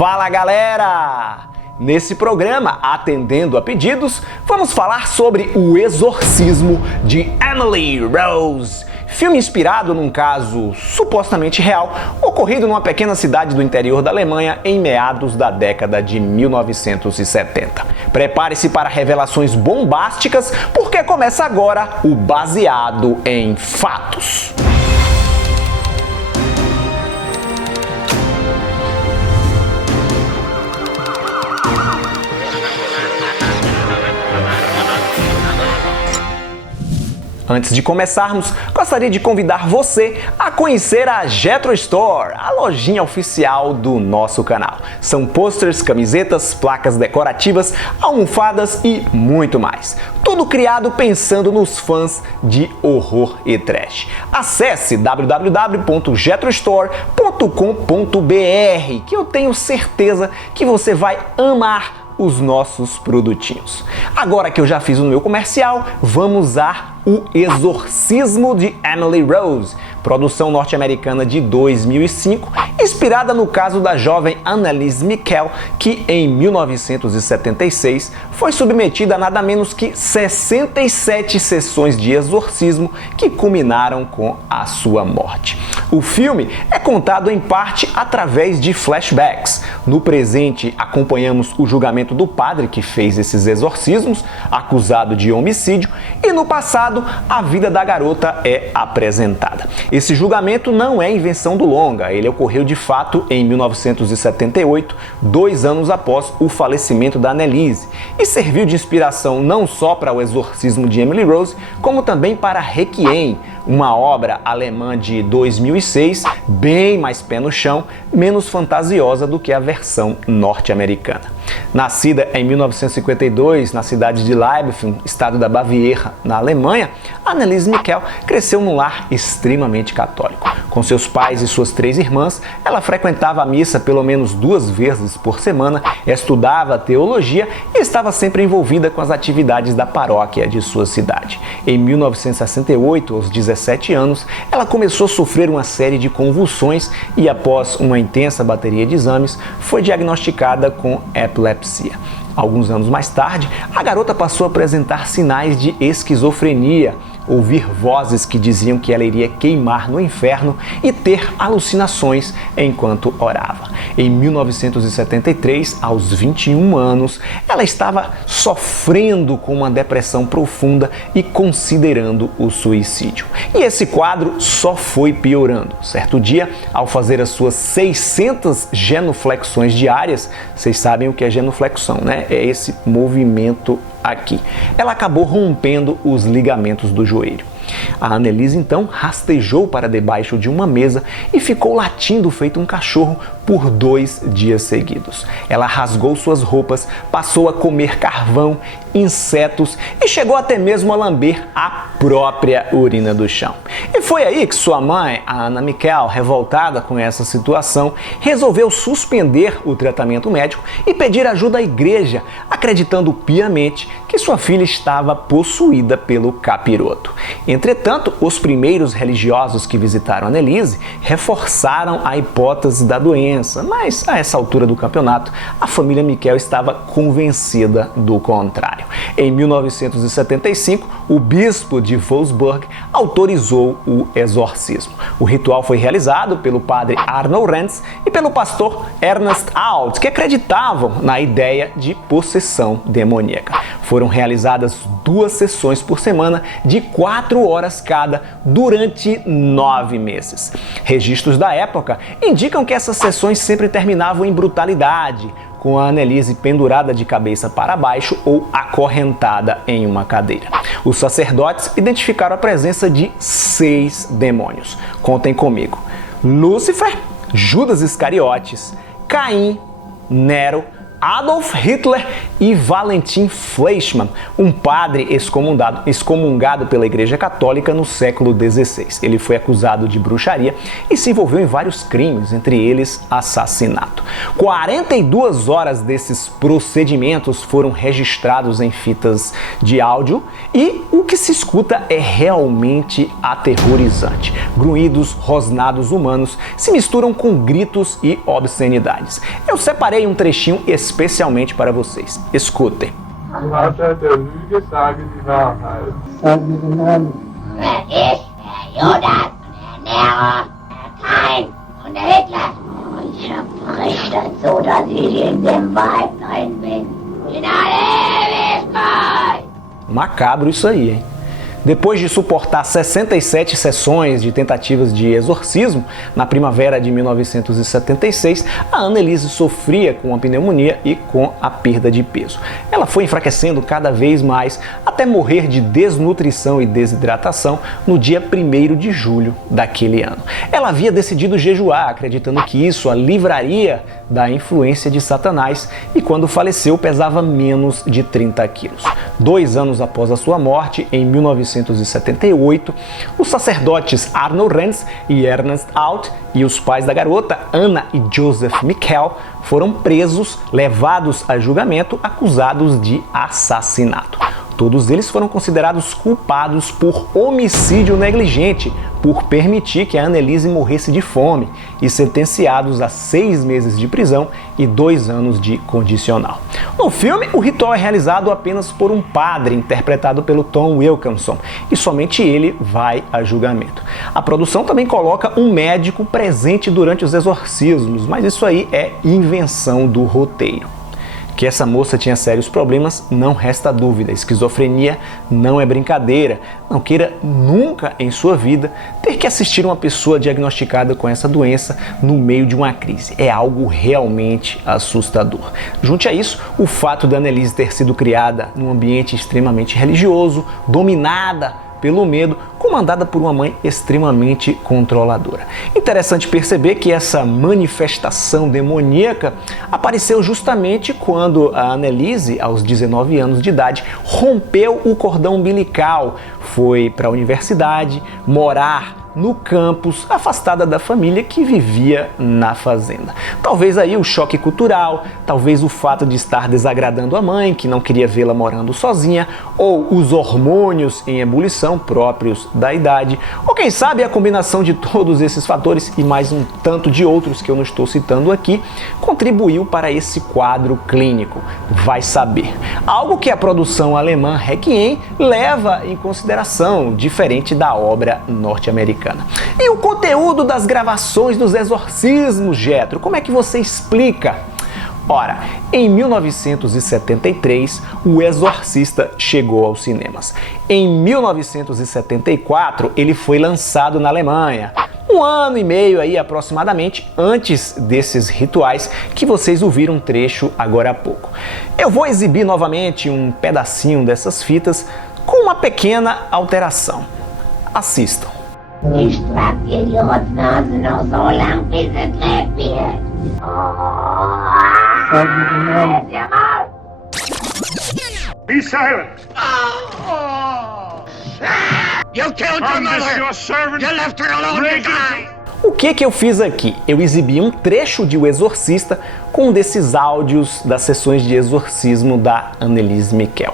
Fala galera! Nesse programa, atendendo a pedidos, vamos falar sobre O Exorcismo de Emily Rose, filme inspirado num caso supostamente real, ocorrido numa pequena cidade do interior da Alemanha em meados da década de 1970. Prepare-se para revelações bombásticas, porque começa agora o Baseado em Fatos. Antes de começarmos, gostaria de convidar você a conhecer a Jetro Store, a lojinha oficial do nosso canal. São posters, camisetas, placas decorativas, almofadas e muito mais. Tudo criado pensando nos fãs de horror e trash. Acesse www.jetrostore.com.br, que eu tenho certeza que você vai amar os nossos produtinhos. Agora que eu já fiz o meu comercial, vamos a O Exorcismo de Emily Rose, produção norte-americana de 2005, inspirada no caso da jovem Anneliese Michel, que em 1976 foi submetida a nada menos que 67 sessões de exorcismo que culminaram com a sua morte. O filme é contado em parte através de flashbacks. No presente, acompanhamos o julgamento do padre que fez esses exorcismos, acusado de homicídio, e no passado, a vida da garota é apresentada. Esse julgamento não é invenção do longa, ele ocorreu de fato em 1978, 2 anos após o falecimento da Anneliese, e serviu de inspiração não só para O Exorcismo de Emily Rose, como também para Requiem, uma obra alemã de 2006, bem mais pé no chão, menos fantasiosa do que a versão norte-americana. Nascida em 1952 na cidade de Leibfing, estado da Baviera, na Alemanha, Anneliese Michel cresceu num lar extremamente católico. Com seus pais e suas 3 irmãs, ela frequentava a missa pelo menos 2 vezes por semana, estudava teologia e estava sempre envolvida com as atividades da paróquia de sua cidade. Em 1968, aos 17 anos, ela começou a sofrer uma série de convulsões e, após uma intensa bateria de exames, foi diagnosticada com epilepsia. Alguns anos mais tarde, a garota passou a apresentar sinais de esquizofrenia, ouvir vozes que diziam que ela iria queimar no inferno e ter alucinações enquanto orava. Em 1973, aos 21 anos, ela estava sofrendo com uma depressão profunda e considerando o suicídio. E esse quadro só foi piorando. Certo dia, ao fazer as suas 600 genuflexões diárias, vocês sabem o que é genuflexão, né? É esse movimento aqui. Ela acabou rompendo os ligamentos do joelho. A Anneliese então rastejou para debaixo de uma mesa e ficou latindo feito um cachorro por 2 dias seguidos. Ela rasgou suas roupas, passou a comer carvão, insetos e chegou até mesmo a lamber a própria urina do chão. E foi aí que sua mãe, a Anna Michel, revoltada com essa situação, resolveu suspender o tratamento médico e pedir ajuda à igreja, acreditando piamente que sua filha estava possuída pelo capiroto. Entretanto, os primeiros religiosos que visitaram Anneliese reforçaram a hipótese da doença, mas a essa altura do campeonato, a família Michel estava convencida do contrário. Em 1975, o bispo de Wolfsburg autorizou o exorcismo. O ritual foi realizado pelo padre Arnold Renz e pelo pastor Ernst Alt, que acreditavam na ideia de possessão demoníaca. Foram realizadas 2 sessões por semana de 4 horas cada durante 9 meses. Registros da época indicam que essas sessões sempre terminavam em brutalidade, com a Anneliese pendurada de cabeça para baixo ou acorrentada em uma cadeira. Os sacerdotes identificaram a presença de 6 demônios. Contem comigo: Lúcifer, Judas Iscariotes, Caim, Nero, Adolf Hitler e Valentin Fleischmann, um padre excomungado pela Igreja Católica no século XVI. Ele foi acusado de bruxaria e se envolveu em vários crimes, entre eles assassinato. 42 horas desses procedimentos foram registrados em fitas de áudio e o que se escuta é realmente aterrorizante. Grunhidos, rosnados humanos se misturam com gritos e obscenidades. Eu separei um trechinho especialmente para vocês. Escutem. Du hast ja der Lüge, sage die Wahrheit. Sag mir den Namen. Der ist der Judas, der Nero, der Kain und der Hitler. Und ich verbrich das so, dass ich in dem Weib drin bin. In alle Ewigkeit! Macabro isso aí, hein? Depois de suportar 67 sessões de tentativas de exorcismo, na primavera de 1976, a Anneliese sofria com a pneumonia e com a perda de peso. Ela foi enfraquecendo cada vez mais até morrer de desnutrição e desidratação no dia 1º de julho daquele ano. Ela havia decidido jejuar, acreditando que isso a livraria da influência de Satanás, e quando faleceu pesava menos de 30 quilos. 2 anos após a sua morte, em 1978, os sacerdotes Arno Renz e Ernst Alt e os pais da garota, Anna e Joseph Mikkel, foram presos, levados a julgamento, acusados de assassinato. Todos eles foram considerados culpados por homicídio negligente, por permitir que a Anneliese morresse de fome, e sentenciados a 6 meses de prisão e 2 anos de condicional. No filme, o ritual é realizado apenas por um padre, interpretado pelo Tom Wilkinson, e somente ele vai a julgamento. A produção também coloca um médico presente durante os exorcismos, mas isso aí é invenção do roteiro. Que essa moça tinha sérios problemas, não resta dúvida. Esquizofrenia não é brincadeira. Não queira nunca em sua vida ter que assistir uma pessoa diagnosticada com essa doença no meio de uma crise. É algo realmente assustador. Junte a isso o fato da Anneliese ter sido criada num ambiente extremamente religioso, dominada pelo medo, comandada por uma mãe extremamente controladora. Interessante perceber que essa manifestação demoníaca apareceu justamente quando a Anneliese, aos 19 anos de idade, rompeu o cordão umbilical, foi para a universidade, morar no campus, afastada da família que vivia na fazenda. Talvez aí o choque cultural, talvez o fato de estar desagradando a mãe, que não queria vê-la morando sozinha, ou os hormônios em ebulição próprios da idade, ou quem sabe a combinação de todos esses fatores e mais um tanto de outros que eu não estou citando aqui, contribuiu para esse quadro clínico. Vai saber. Algo que a produção alemã Requiem leva em consideração, diferente da obra norte-americana. E o conteúdo das gravações dos exorcismos, Jetro, como é que você explica? Ora, em 1973, O Exorcista chegou aos cinemas. Em 1974, ele foi lançado na Alemanha. 1 ano e meio aí aproximadamente antes desses rituais que vocês ouviram um trecho agora há pouco. Eu vou exibir novamente um pedacinho dessas fitas com uma pequena alteração. Assistam. Ich trag dir die Rotznase noch so lang, bis es lebt wird. Sag mir den Namen. Ja, Maul! Be silent! You killed your I'm just mother! your servant. You left her alone to Reagan. die! O que eu fiz aqui? Eu exibi um trecho de O Exorcista com um desses áudios das sessões de exorcismo da Anneliese Mikkel.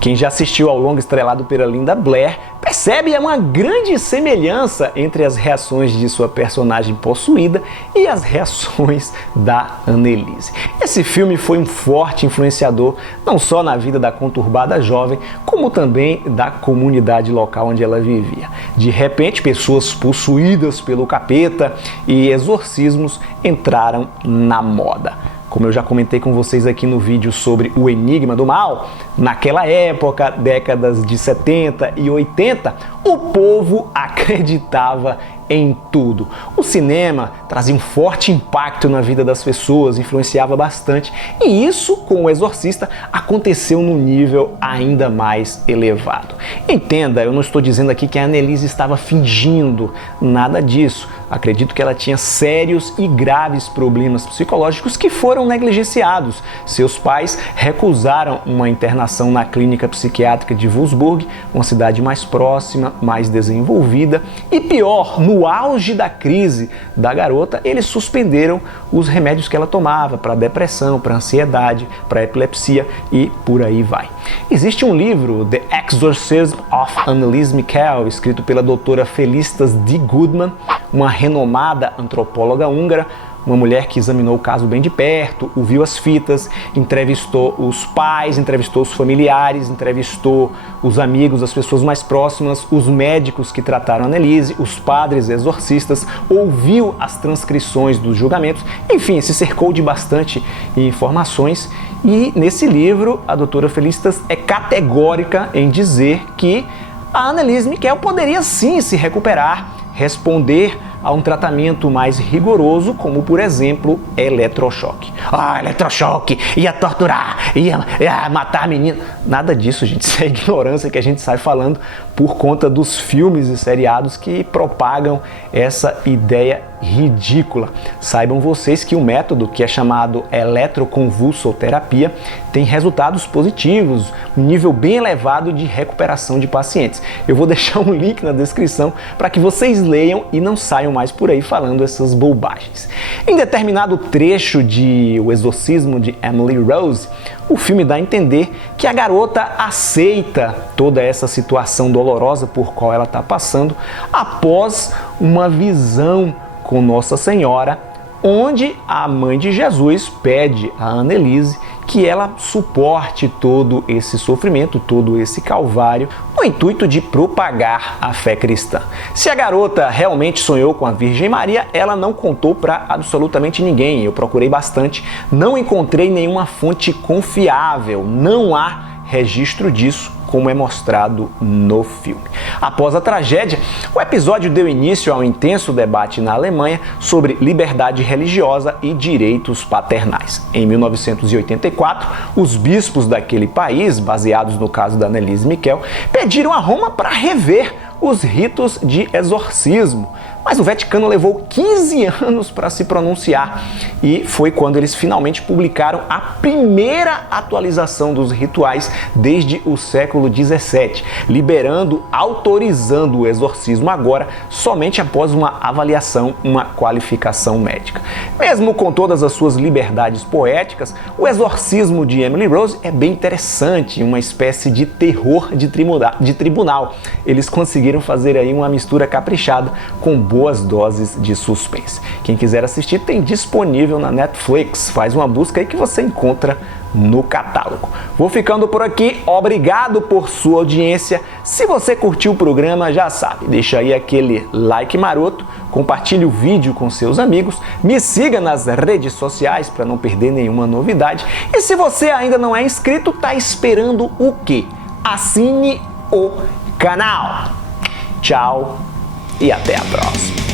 Quem já assistiu ao longa estrelado pela Linda Blair percebe uma grande semelhança entre as reações de sua personagem possuída e as reações da Anneliese. Esse filme foi um forte influenciador não só na vida da conturbada jovem, como também da comunidade local onde ela vivia. De repente, pessoas possuídas pelo capeta e exorcismos entraram na moda. Como eu já comentei com vocês aqui no vídeo sobre o Enigma do Mal, naquela época, décadas de 70 e 80, o povo acreditava em tudo. O cinema trazia um forte impacto na vida das pessoas, influenciava bastante, e isso com O Exorcista aconteceu num nível ainda mais elevado. Entenda, eu não estou dizendo aqui que a Annelise estava fingindo, nada disso. Acredito que ela tinha sérios e graves problemas psicológicos que foram negligenciados. Seus pais recusaram uma internação na clínica psiquiátrica de Würzburg, uma cidade mais próxima, mais desenvolvida. E pior, no auge da crise da garota, eles suspenderam os remédios que ela tomava para depressão, para ansiedade, para epilepsia e por aí vai. Existe um livro, The Exorcism of Anneliese Michel, escrito pela doutora Felicitas D. Goodman, uma renomada antropóloga húngara, uma mulher que examinou o caso bem de perto, ouviu as fitas, entrevistou os pais, entrevistou os familiares, entrevistou os amigos, as pessoas mais próximas, os médicos que trataram a Annelise, os padres exorcistas, ouviu as transcrições dos julgamentos, enfim, se cercou de bastante informações. E nesse livro, a doutora Felicitas é categórica em dizer que a Annelise Michel poderia sim se recuperar, responder a um tratamento mais rigoroso, como por exemplo, eletrochoque. Eletrochoque, ia torturar, ia matar a menina. Nada disso, gente, isso é ignorância que a gente sai falando por conta dos filmes e seriados que propagam essa ideia ridícula. Saibam vocês que o método, que é chamado eletroconvulsoterapia, tem resultados positivos, um nível bem elevado de recuperação de pacientes. Eu vou deixar um link na descrição para que vocês leiam e não saiam mais por aí falando essas bobagens. Em determinado trecho de O Exorcismo de Emily Rose, o filme dá a entender que a garota aceita toda essa situação dolorosa por qual ela está passando após uma visão com Nossa Senhora, onde a mãe de Jesus pede a Annelise que ela suporte todo esse sofrimento, todo esse calvário, no intuito de propagar a fé cristã. Se a garota realmente sonhou com a Virgem Maria, ela não contou para absolutamente ninguém. Eu procurei bastante, não encontrei nenhuma fonte confiável, não há registro disso, como é mostrado no filme. Após a tragédia, o episódio deu início a um intenso debate na Alemanha sobre liberdade religiosa e direitos paternais. Em 1984, os bispos daquele país, baseados no caso da Annelise Michel, pediram a Roma para rever os ritos de exorcismo. Mas o Vaticano levou 15 anos para se pronunciar e foi quando eles finalmente publicaram a primeira atualização dos rituais desde o século XVII, autorizando o exorcismo agora somente após uma avaliação, uma qualificação médica. Mesmo com todas as suas liberdades poéticas, o Exorcismo de Emily Rose é bem interessante, uma espécie de terror de tribunal. Eles conseguiram fazer aí uma mistura caprichada com boas doses de suspense. Quem quiser assistir tem disponível na Netflix, faz uma busca aí que você encontra no catálogo. Vou ficando por aqui, obrigado por sua audiência. Se você curtiu o programa, já sabe, deixa aí aquele like maroto, compartilhe o vídeo com seus amigos, me siga nas redes sociais para não perder nenhuma novidade. E se você ainda não é inscrito, tá esperando o quê? Assine o canal. Tchau e até a próxima.